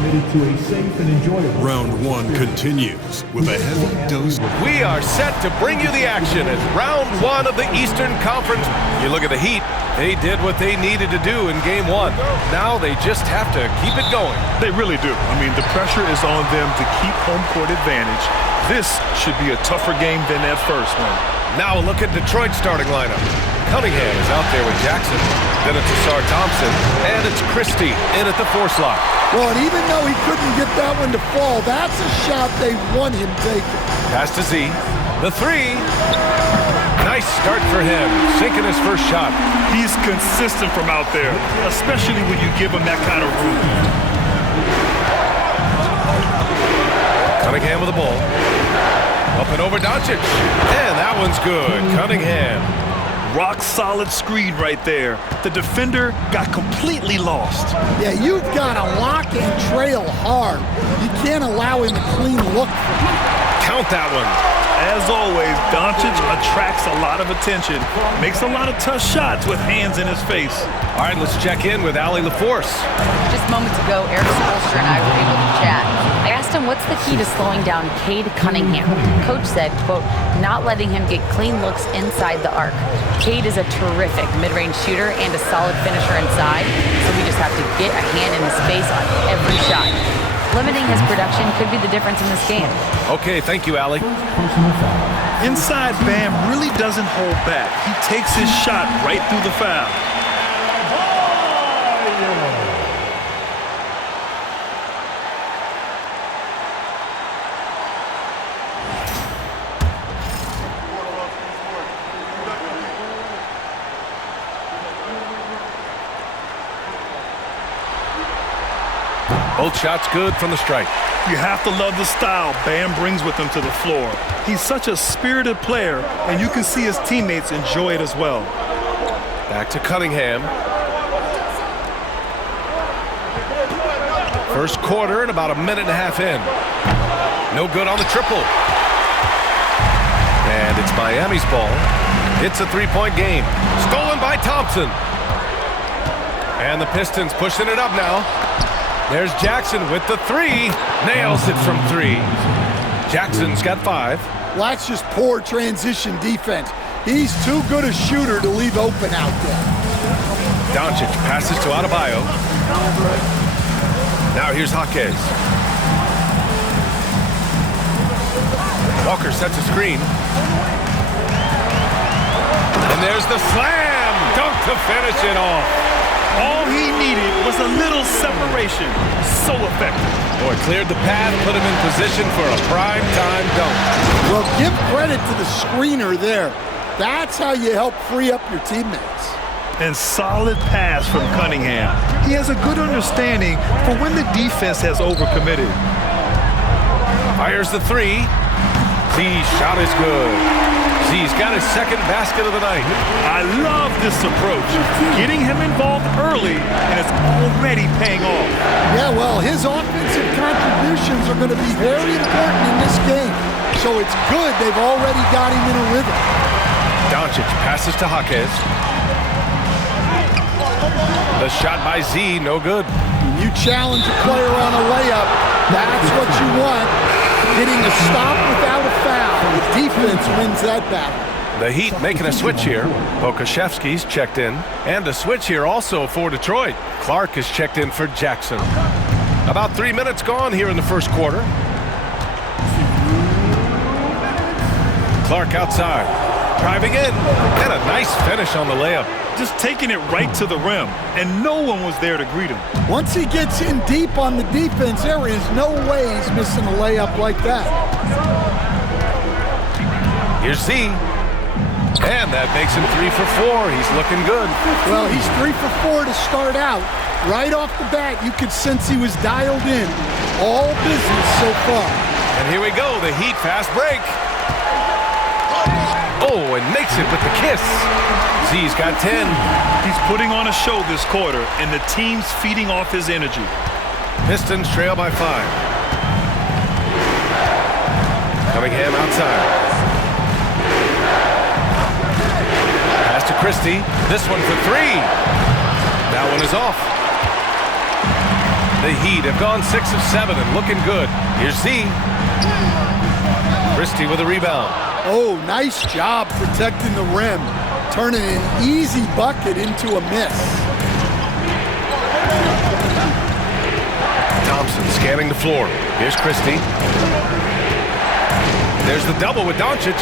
committed to a safe and enjoyable. Round one continues with a heavy dose. We are set to bring you the action as round one of the Eastern Conference. You look at the Heat, they did what they needed to do in game one. Now they just have to keep it going. They really do. I mean, the pressure is on them to keep home court advantage. This should be a tougher game than that first one. Now a look at Detroit's starting lineup. Cunningham is out there with Jackson. Then it's Ausar Thompson. And it's Christie in at the 4 slot. Well, and even though he couldn't get that one to fall, that's a shot they want him taking. Pass to Z. The 3. Nice start for him. Sinking his first shot. He's consistent from out there, especially when you give him that kind of room. Cunningham with the ball. Up and over Doncic. And that one's good. Cunningham. Rock solid screen right there. The defender got completely lost. Yeah, you've got to lock and trail hard. You can't allow him a clean look. Count that one. As always, Doncic attracts a lot of attention, makes a lot of tough shots with hands in his face. All right, let's check in with Allie LaForce. Just moments ago, Eric Spoelstra and I were able to chat. I asked him what's the key to slowing down Cade Cunningham. Coach said, quote, not letting him get clean looks inside the arc. Cade is a terrific mid-range shooter and a solid finisher inside, so we just have to get a hand in his face on every shot. Limiting his production could be the difference in this game. Okay, thank you, Allie. Inside, Bam really doesn't hold back. He takes his shot right through the foul. Both shots good from the strike. You have to love the style Bam brings with him to the floor. He's such a spirited player, and you can see his teammates enjoy it as well. Back to Cunningham. First quarter and about a minute and a half in. No good on the triple. And it's Miami's ball. It's a three-point game. Stolen by Thompson. And the Pistons pushing it up now. There's Jackson with the 3. Nails it from 3. Jackson's got 5. Well, that's just poor transition defense. He's too good a shooter to leave open out there. Doncic passes to Adebayo. Now here's Jaquez. Walker sets a screen. And there's the slam. Dunk to finish it off. All he needed was a little separation. So effective. Boy, cleared the path, put him in position for a prime-time dunk. Well, give credit to the screener there. That's how you help free up your teammates. And solid pass from Cunningham. He has a good understanding for when the defense has overcommitted. Fires the 3. Z's shot is good. Z's got his second basket of the night. I love this approach. Getting him involved early, and it's already paying off. Yeah, well, his offensive contributions are going to be very important in this game. So it's good they've already got him in a rhythm. Doncic passes to Jaquez. The shot by Z, no good. When you challenge a player on a layup, that's what you want. Getting a stop without a foul. The defense wins that battle. The Heat making a switch here. Pokusevski's checked in. And a switch here also for Detroit. Clark is checked in for Jackson. About 3 minutes gone here in the first quarter. Clark outside. Driving in. And a nice finish on the layup. Just taking it right to the rim. And no one was there to greet him. Once he gets in deep on the defense, there is no way he's missing a layup like that. Here's Z. And that makes him 3 for 4. He's looking good. Well, he's 3 for 4 to start out. Right off the bat, you could sense he was dialed in. All business so far. And here we go, the Heat fast break. Oh, and makes it with the kiss. Z's got 10. He's putting on a show this quarter, and the team's feeding off his energy. Pistons trail by 5. Cunningham outside. Pass to Christie. This one for 3. That one is off. The Heat have gone 6 of 7 and looking good. Here's Z. Christie with a rebound. Oh, nice job protecting the rim. Turning an easy bucket into a miss. Thompson scanning the floor. Here's Christie. There's the double with Doncic.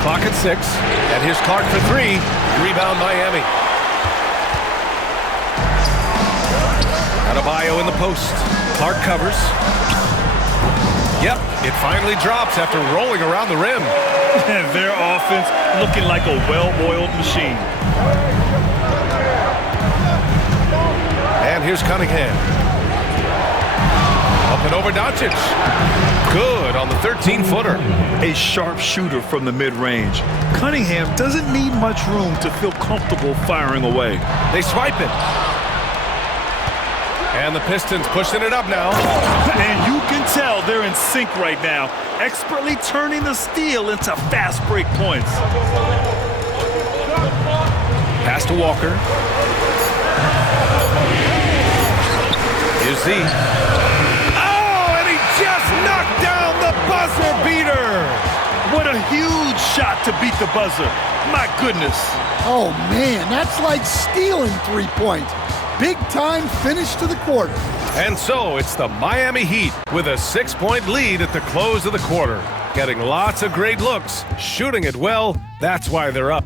Clock at 6. And here's Clark for 3. Rebound Miami. Adebayo in the post. Clark covers. Yep, it finally drops after rolling around the rim. And their offense looking like a well-oiled machine. And here's Cunningham. Up and over Doncic. Good on the 13-footer. A sharp shooter from the mid-range. Cunningham doesn't need much room to feel comfortable firing away. They swipe it. And the Pistons pushing it up now. And you can tell they're in sync right now, expertly turning the steal into fast break points. Pass to Walker. Here's Z. Oh, and he just knocked down the buzzer beater. What a huge shot to beat the buzzer. My goodness. Oh, man, that's like stealing 3 points. Big-time finish to the quarter. And so it's the Miami Heat with a 6-point lead at the close of the quarter. Getting lots of great looks, shooting it well. That's why they're up.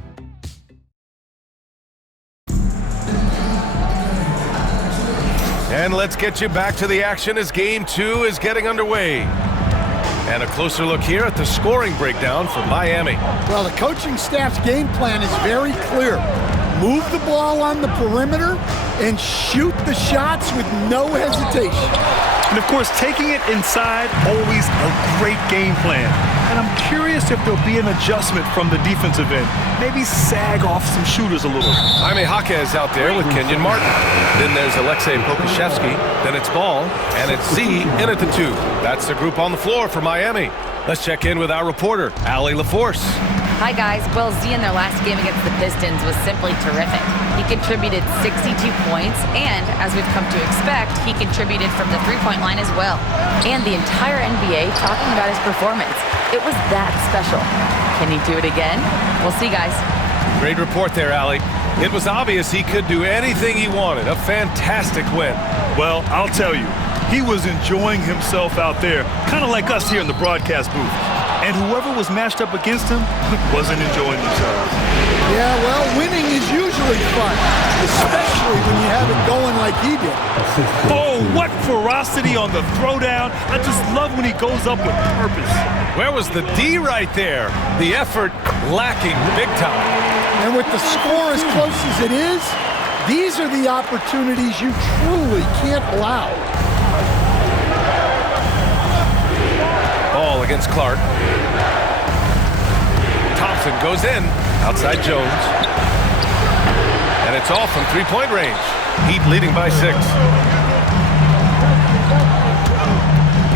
And let's get you back to the action as Game 2 is getting underway. And a closer look here at the scoring breakdown for Miami. Well, the coaching staff's game plan is very clear. Move the ball on the perimeter and shoot the shots with no hesitation. And of course, taking it inside, always a great game plan. And I'm curious if there'll be an adjustment from the defensive end. Maybe sag off some shooters a little. Jaime Jaquez out there with Kenyon Martin. Then there's Alexei Pokusevski. Then it's Ball. And it's Z in at the 2. That's the group on the floor for Miami. Let's check in with our reporter, Allie LaForce. Hi, guys. Well, Z in their last game against the Pistons was simply terrific. He contributed 62 points, and as we've come to expect, he contributed from the three-point line as well. And the entire NBA talking about his performance. It was that special. Can he do it again? We'll see, guys. Great report there, Allie. It was obvious he could do anything he wanted. A fantastic win. Well, I'll tell you, he was enjoying himself out there, kind of like us here in the broadcast booth. And whoever was matched up against him wasn't enjoying themselves. Yeah, well, winning is usually fun, especially when you have it going like he did. Oh, what ferocity on the throwdown. I just love when he goes up with purpose. Where was the D right there? The effort lacking big time. And with the score as close as it is, these are the opportunities you truly can't allow. Ball against Clark. Thompson goes in. Outside Jones. And it's off from three-point range. Heat leading by 6.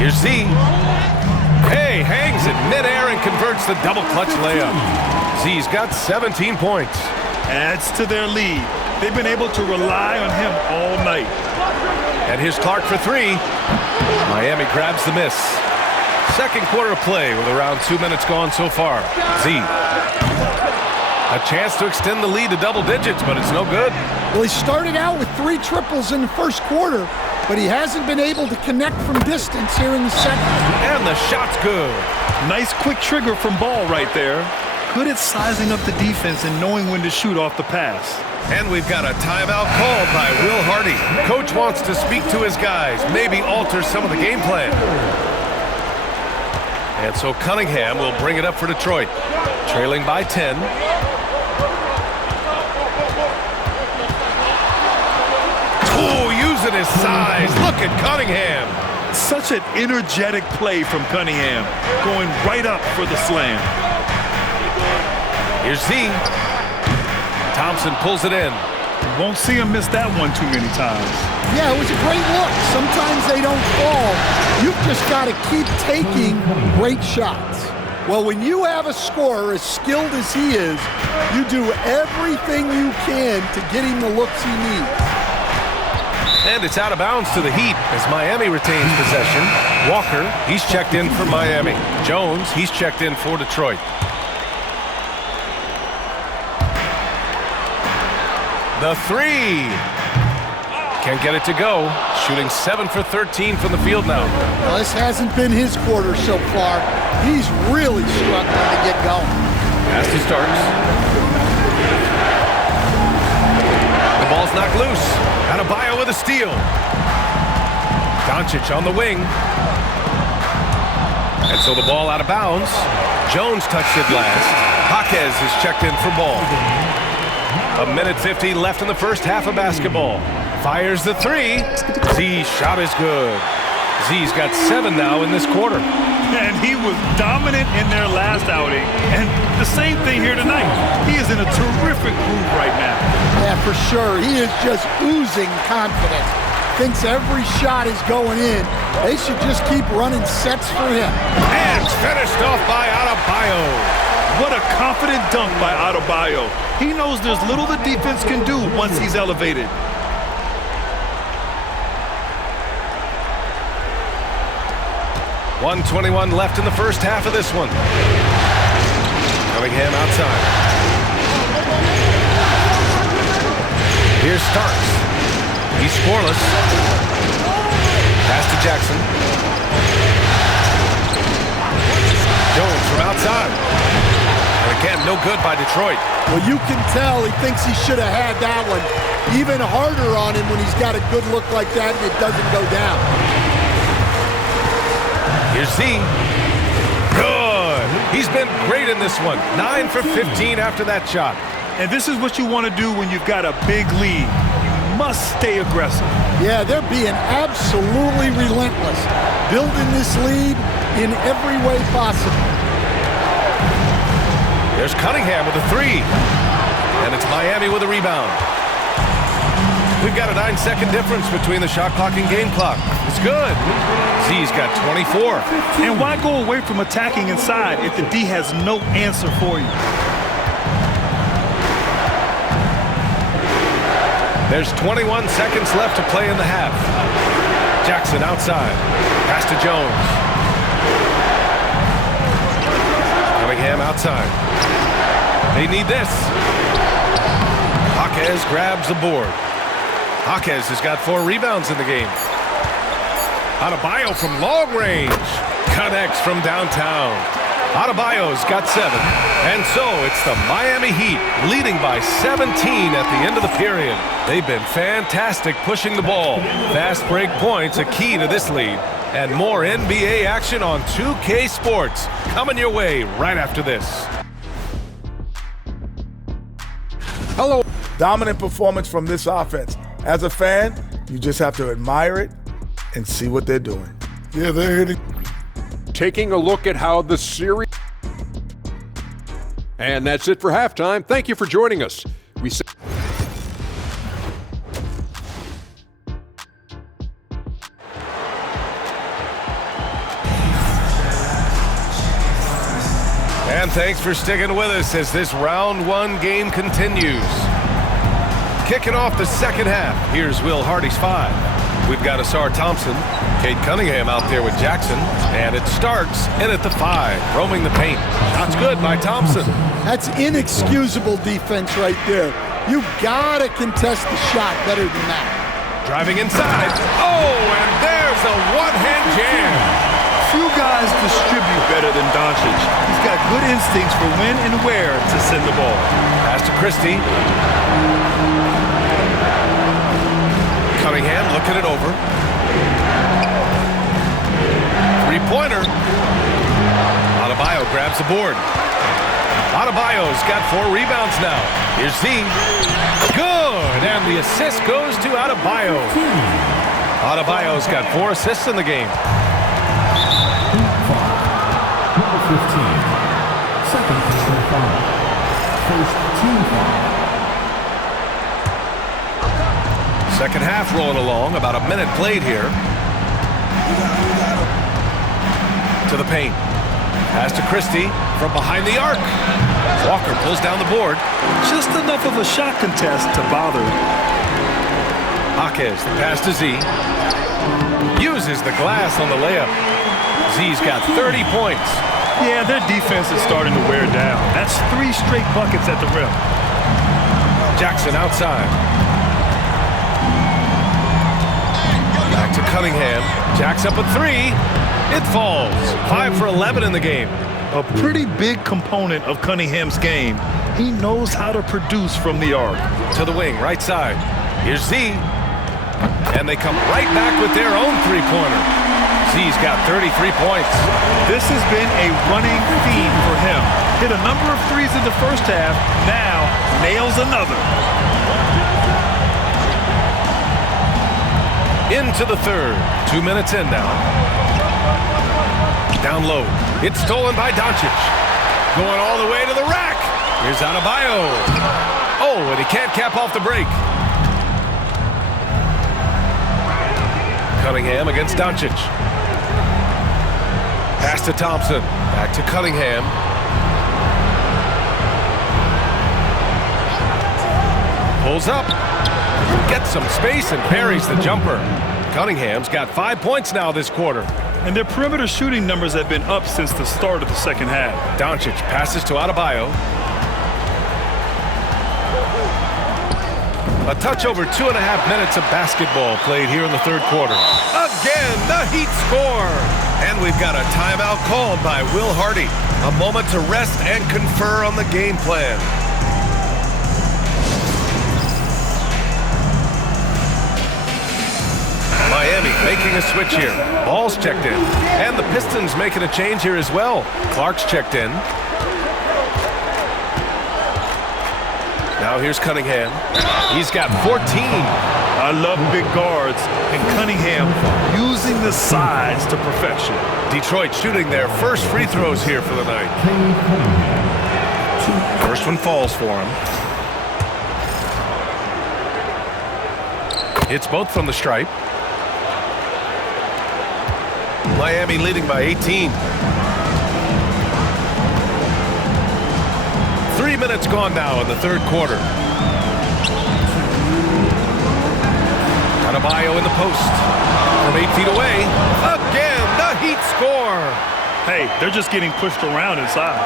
Here's Z. Hey, hangs it midair and converts the double clutch layup. Z's got 17 points. Adds to their lead. They've been able to rely on him all night. And here's Clark for 3. Miami grabs the miss. Second quarter of play with around 2 minutes gone so far. Z. A chance to extend the lead to double digits, but it's no good. Well, he started out with 3 triples in the first quarter, but he hasn't been able to connect from distance here in the second. And the shot's good. Nice quick trigger from Ball right there. Good at sizing up the defense and knowing when to shoot off the pass. And we've got a timeout called by Will Hardy. Coach wants to speak to his guys, maybe alter some of the game plan. And so Cunningham will bring it up for Detroit, trailing by 10. Oh, using his size. Look at Cunningham. Such an energetic play from Cunningham, going right up for the slam. Here's Z. Thompson pulls it in. Won't see him miss that one too many times. Yeah, it was a great look. Sometimes they don't fall. You've just got to keep taking great shots. Well, when you have a scorer as skilled as he is, you do everything you can to get him the looks he needs. And it's out of bounds to the Heat as Miami retains possession. Walker, he's checked in for Miami. Jones, he's checked in for Detroit. The three. Can't get it to go. Shooting 7 for 13 from the field now. Well, this hasn't been his quarter so far. He's really struggling to get going. Pass to Starks. The ball's knocked loose. Adebayo with a steal. Doncic on the wing. And so the ball out of bounds. Jones touched it last. Jaquez is checked in for ball. 1:50 left in the first half of basketball. Fires the three. Z's shot is good. Z's got 7 now in this quarter. And he was dominant in their last outing. And the same thing here tonight. He is in a terrific groove right now. Yeah, for sure. He is just oozing confidence. Thinks every shot is going in. They should just keep running sets for him. And finished off by Adebayo. What a confident dunk by Adebayo. He knows there's little the defense can do once he's elevated. .121 left in the first half of this one. Cunningham outside. Here's Starks. He's scoreless. Pass to Jackson. Jones from outside. And again, no good by Detroit. Well, you can tell he thinks he should have had that one. Even harder on him when he's got a good look like that and it doesn't go down. Here's Z. Good. He's been great in this one. 9 for 15 after that shot. And this is what you want to do when you've got a big lead. You must stay aggressive. Yeah, they're being absolutely relentless. Building this lead in every way possible. There's Cunningham with a three. And it's Miami with a rebound. We've got a 9-second difference between the shot clock and game clock. It's good. Z's got 24. And why go away from attacking inside if the D has no answer for you? There's 21 seconds left to play in the half. Jackson outside. Pass to Jones. Cunningham outside. They need this. Jaquez grabs the board. Jaquez has got 4 rebounds in the game. Adebayo from long range. Connects from downtown. Adebayo's got 7. And so it's the Miami Heat leading by 17 at the end of the period. They've been fantastic pushing the ball. Fast break points a key to this lead. And more NBA action on 2K Sports coming your way right after this. Hello. Dominant performance from this offense. As a fan, you just have to admire it and see what they're doing. Yeah, they're hitting. Taking a look at how the series. And that's it for halftime. Thank you for joining us. And thanks for sticking with us as this round 1 game continues. Kicking off the second half, here's Will Hardy's 5. We've got Asar Thompson, Cade Cunningham out there with Jackson, and it starts in at the 5, roaming the paint. Shot's good by Thompson. That's inexcusable defense right there. You've got to contest the shot better than that. Driving inside. Oh, and there's a one-hand jam. Few guys distribute better than Doncic. He's got good instincts for when and where to send the ball. Pass to Christie. Cunningham looking it over. Three-pointer. Adebayo grabs the board. Adebayo's got 4 rebounds now. Here's Z. Good, and the assist goes to Adebayo. Adebayo's got 4 assists in the game. Number 15. Second personal foul. First team foul. Second half rolling along, about a minute played here. To the paint. Pass to Christie from behind the arc. Walker pulls down the board. Just enough of a shot contest to bother him. Jaquez, the pass to Z. Uses the glass on the layup. Z's got 30 points. Yeah, their defense is starting to wear down. That's 3 straight buckets at the rim. Jackson outside. Back to Cunningham. Jacks up a 3. It falls. 5 for 11 in the game. A pretty big component of Cunningham's game. He knows how to produce from the arc. To the wing, right side. Here's Z. And they come right back with their own three-pointer. Z's got 33 points. This has been a running theme for him. Hit a number of threes in the first half. Now nails another. Into the third. 2 minutes in now. Down low. It's stolen by Doncic. Going all the way to the rack. Here's Adebayo. Oh, and he can't cap off the break. Cunningham against Doncic. Pass to Thompson. Back to Cunningham. Pulls up. Gets some space and buries the jumper. Cunningham's got 5 points now this quarter. And their perimeter shooting numbers have been up since the start of the second half. Doncic passes to Adebayo. A touch over 2.5 minutes of basketball played here in the third quarter. Again, the Heat score. And we've got a timeout called by Will Hardy. A moment to rest and confer on the game plan. Miami making a switch here. Ball's checked in. And the Pistons making a change here as well. Clark's checked in. Now here's Cunningham. He's got 14. I love big guards, and Cunningham using the sides to perfection. Detroit shooting their first free throws here for the night. First one falls for him. Hits both from the stripe. Miami leading by 18. 3 minutes gone now in the third quarter. Adebayo in the post. From 8 feet away. Again, the Heat score. Hey, they're just getting pushed around inside.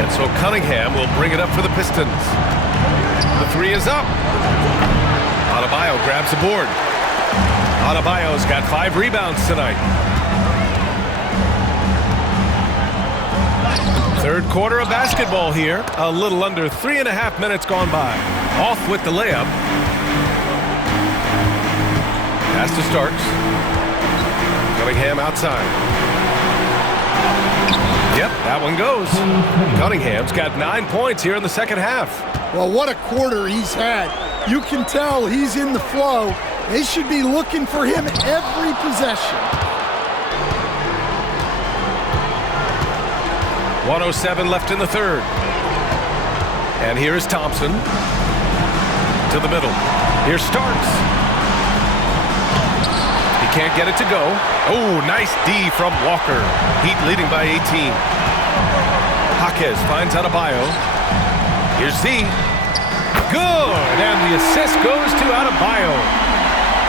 And so Cunningham will bring it up for the Pistons. The 3 is up. Adebayo grabs the board. Adebayo's got 5 rebounds tonight. Third quarter of basketball here. A little under 3.5 minutes gone by. Off with the layup. Pass to Starks. Cunningham outside. Yep, that one goes. Cunningham's got 9 points here in the second half. Well, what a quarter he's had. You can tell he's in the flow. They should be looking for him every possession. 1:07 left in the third. And here is Thompson. To the middle. Here's Starks. He can't get it to go. Oh, nice D from Walker. Heat leading by 18. Jaquez finds Adebayo. Here's Z. Good! And the assist goes to Adebayo.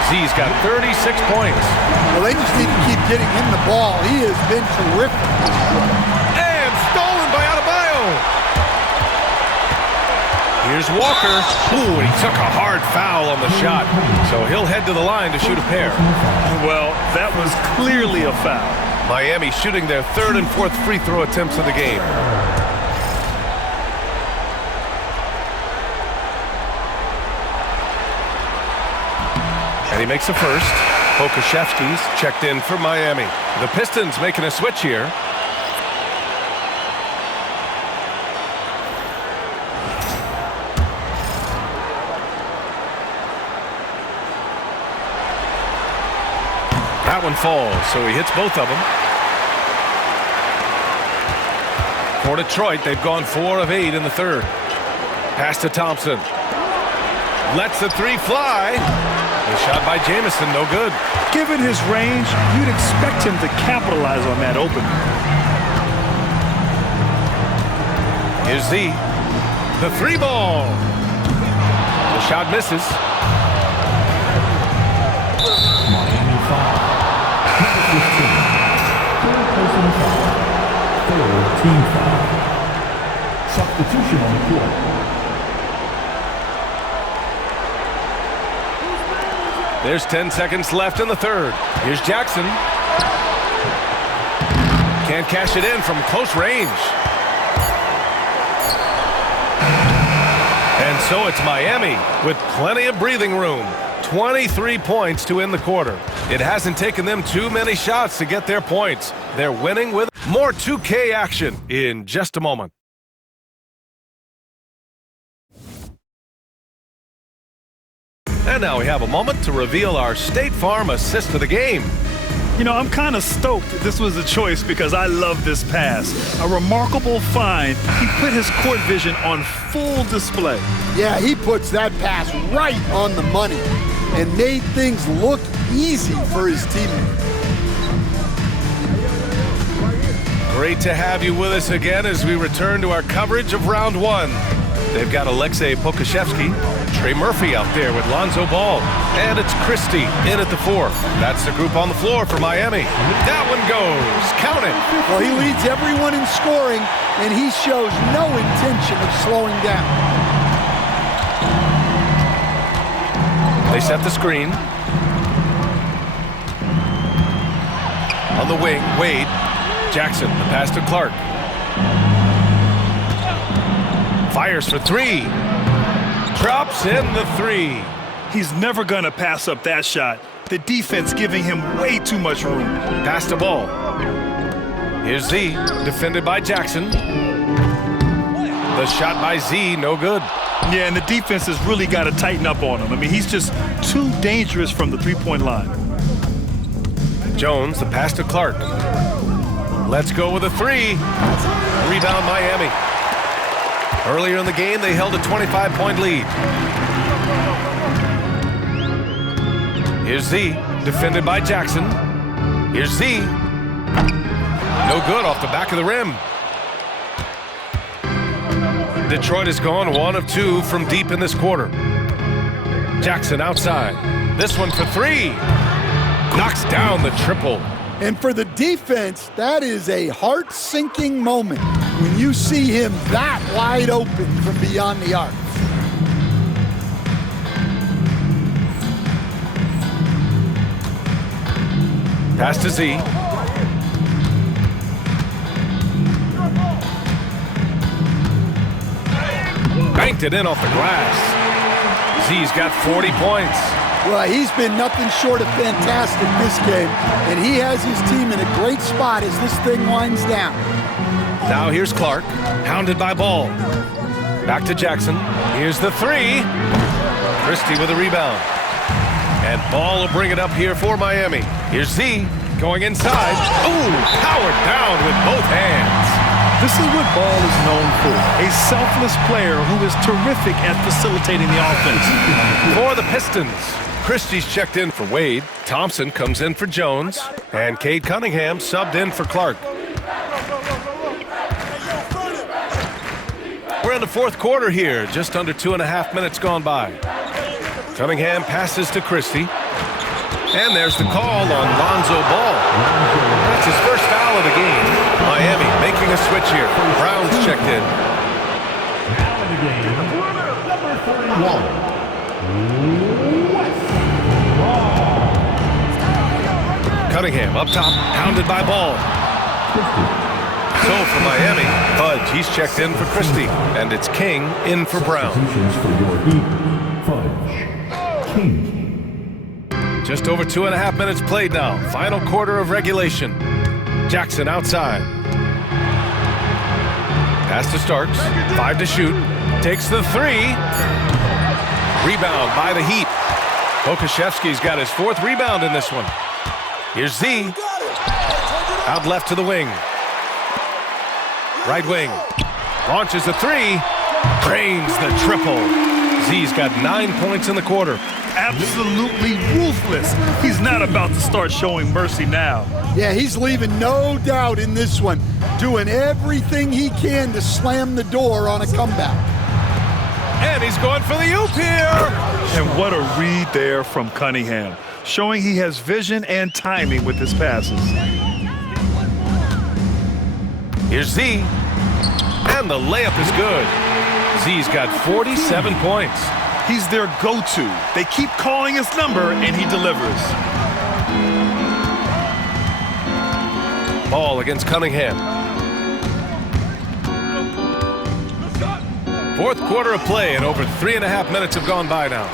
Z's got 36 points. Well, they just need to keep getting him the ball. He has been terrific. And stolen by Adebayo. Here's Walker. Ooh, and he took a hard foul on the shot. So he'll head to the line to shoot a pair. Well, that was clearly a foul. Miami shooting their third and fourth free throw attempts of the game. And he makes the first. Pokusevski's checked in for Miami. The Pistons making a switch here. That one falls, so he hits both of them. For Detroit, they've gone 4 of 8 in the third. Pass to Thompson. Lets the 3 fly. The shot by Jamison, no good. Given his range, you'd expect him to capitalize on that opening. Here's Z. The 3 ball. The shot misses. team foul. Substitution on the court. There's 10 seconds left in the third. Here's Jackson. Can't cash it in from close range. And so it's Miami with plenty of breathing room. 23 points to end the quarter. It hasn't taken them too many shots to get their points. They're winning with more 2K action in just a moment. And now we have a moment to reveal our State Farm assist of the game. You know, I'm kind of stoked this was a choice because I love this pass. A remarkable find. He put his court vision on full display. Yeah, he puts that pass right on the money and made things look easy for his teammates. Great to have you with us again as we return to our coverage of round one. They've got Aleksej Pokusevski, Trey Murphy out there with Lonzo Ball, and it's Christie in at the 4. That's the group on the floor for Miami. That one goes. Count it. Well, he leads everyone in scoring, and he shows no intention of slowing down. They set the screen. On the wing, Wade. Jackson, the pass to Clark. Fires for 3. Drops in the 3. He's never going to pass up that shot. The defense giving him way too much room. Pass the ball. Here's Z, defended by Jackson. The shot by Z, no good. Yeah, and the defense has really got to tighten up on him. I mean, he's just too dangerous from the three-point line. Jones, the pass to Clark. Let's go with a 3. Rebound Miami. Earlier in the game, they held a 25-point lead. Here's Z, defended by Jackson. Here's Z. No good off the back of the rim. Detroit has gone 1 of 2 from deep in this quarter. Jackson outside. This one for 3. Knocks down the triple. And for the defense, that is a heart-sinking moment when you see him that wide open from beyond the arc. Pass to Z. Banked it in off the glass. Z's got 40 points. Well, he's been nothing short of fantastic this game, and he has his team in a great spot as this thing winds down. Now here's Clark, hounded by Ball. Back to Jackson. Here's the 3. Christie with a rebound. And Ball will bring it up here for Miami. Here's Z going inside. Ooh, powered down with both hands. This is what Ball is known for, a selfless player who is terrific at facilitating the offense. For the Pistons, Christie's checked in for Wade. Thompson comes in for Jones. And Cade Cunningham subbed in for Clark. We're in the fourth quarter here, just under 2.5 minutes gone by. Cunningham passes to Christie. And there's the call on Lonzo Ball. That's his first foul of the game. Miami making a switch here. Brown's checked in. Now in the game, number 31. Cunningham up top, pounded by Ball. So for Miami, Fudge, he's checked in for Christie. And it's King in for Brown. Substitutions for your Heat. Fudge. King. Just over 2.5 minutes played now. Final quarter of regulation. Jackson outside. Pass to Starks. 5 to shoot. Takes the 3. Rebound by the Heat. Pokusevski's got his 4th rebound in this one. Here's Z. Out left to the wing. Right wing. Launches a 3. Drains the triple. Z's got 9 points in the quarter. Absolutely ruthless. He's not about to start showing mercy now. Yeah, he's leaving no doubt in this one, doing everything he can to slam the door on a comeback. And he's going for the oop here. And what a read there from Cunningham, showing he has vision and timing with his passes. Here's Z. And the layup is good. Z's got 47 points. He's their go-to. They keep calling his number, and he delivers. Ball against Cunningham. Fourth quarter of play, and over 3.5 minutes have gone by now.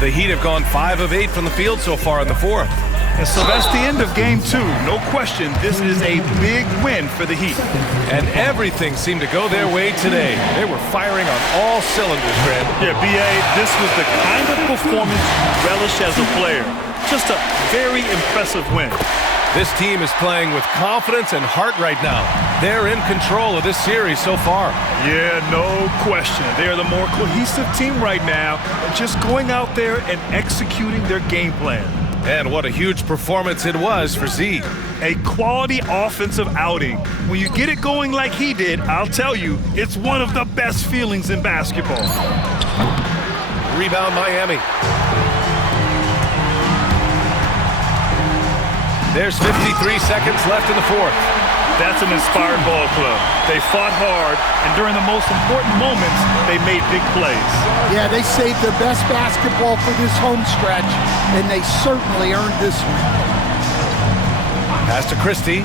The Heat have gone 5 of 8 from the field so far in the fourth. And so that's the end of game 2. No question, this is a big win for the Heat. And everything seemed to go their way today. They were firing on all cylinders, Grant. Yeah, B.A., this was the kind of performance you relish as a player. Just a very impressive win. This team is playing with confidence and heart right now. They're in control of this series so far. Yeah, no question. They are the more cohesive team right now, just going out there and executing their game plan. And what a huge performance it was for Z. A quality offensive outing. When you get it going like he did, I'll tell you, it's one of the best feelings in basketball. Rebound Miami. There's 53 seconds left in the fourth. That's an inspired ball club. They fought hard, and during the most important moments, they made big plays. Yeah, they saved their best basketball for this home stretch, and they certainly earned this one. Pass to Christie.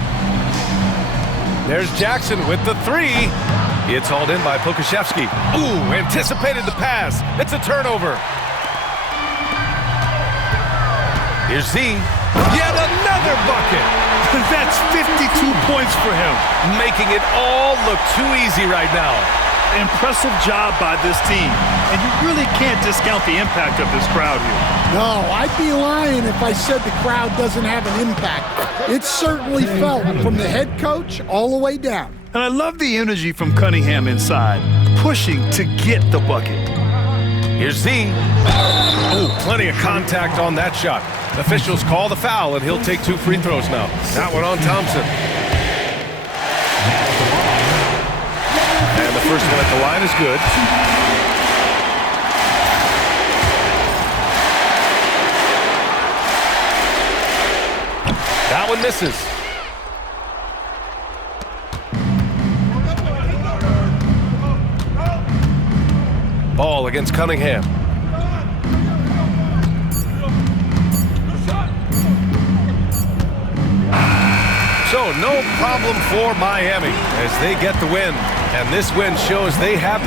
There's Jackson with the 3. It's hauled in by Pokusevski. Ooh, anticipated the pass. It's a turnover. Here's Z. Yet another bucket. That's 52 points for him. Making it all look too easy right now. Impressive job by this team. And you really can't discount the impact of this crowd here. No, I'd be lying if I said the crowd doesn't have an impact. It's certainly felt from the head coach all the way down. And I love the energy from Cunningham inside, pushing to get the bucket. Here's Z. Oh, plenty of contact on that shot. Officials call the foul, and he'll take 2 free throws now. That one on Thompson. And the first one at the line is good. That one misses. Ball against Cunningham. So no problem for Miami as they get the win. And this win shows they have the